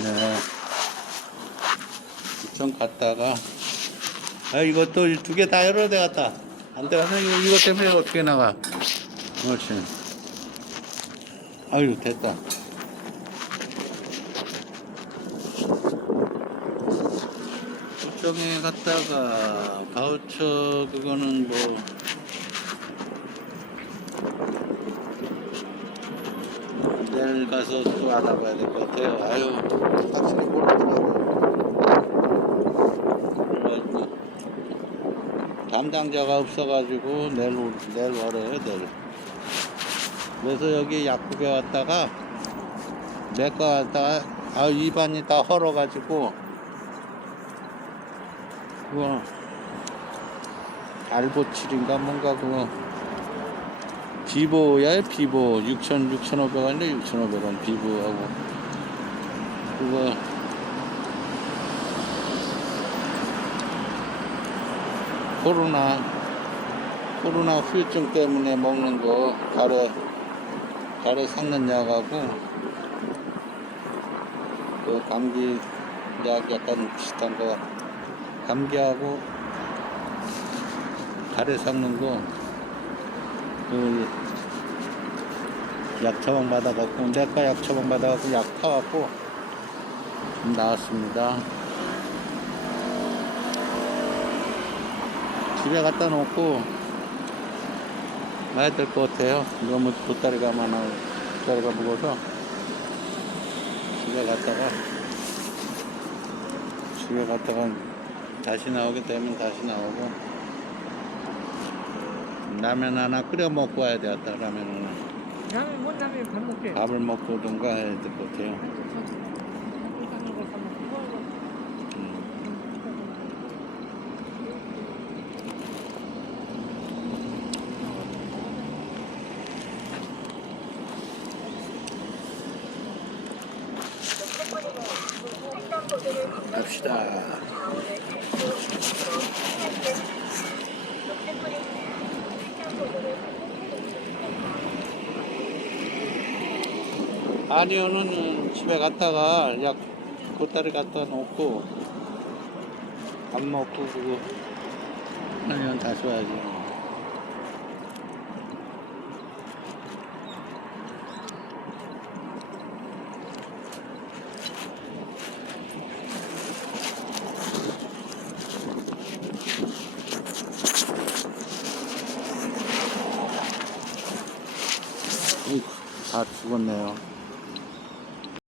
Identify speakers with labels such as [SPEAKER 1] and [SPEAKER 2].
[SPEAKER 1] 네. 부천 갔다가 아 이것도 두 개 다 열어야 되겠다. 안 되겠다. 이거, 이것 때문에 어떻게 나가? 그렇지. 아유 됐다. 부천에 갔다가 바우처 그거는 뭐 내일 가서 또 알아봐야 될 것 같아요. 아유, 확실히 모르더라고요. 담당자가 없어가지고 내일, 올- 내일 월요일 내일. 그래서 여기 약국에 왔다가 내과 왔다가 아 입안이 다 헐어가지고 그거 알보칠인가 뭔가 그거 비보야? 비보. 6천 6,500원인데 6,500원 비보하고. 그거. 코로나. 코로나 후유증 때문에 먹는 거 가래 가래 삭는 약하고 그 감기 약 약간 비슷한 거. 감기하고 가래 삭는 거그 약 처방 받아갖고 내과 약 처방 받아갖고 약 타갖고 좀 나왔습니다. 집에 갖다 놓고 가야 될 것 같아요. 너무 보따리가 많아, 보따리가 무거워서 집에 갔다가 집에 갔다가 다시 나오게 되면 다시 나오고 라면 하나 끓여 먹고 와야 되겠다. 라면 하나.
[SPEAKER 2] 라면 뭔 라면 밥 먹게.
[SPEAKER 1] 밥을 먹고든가 해야 될 것 같아요. 음. 갑시다. 아니요는 집에 갔다가 약 보따리 갖다 놓고 밥 먹고 그거 아니면 다시 와야지. 다 죽었네요.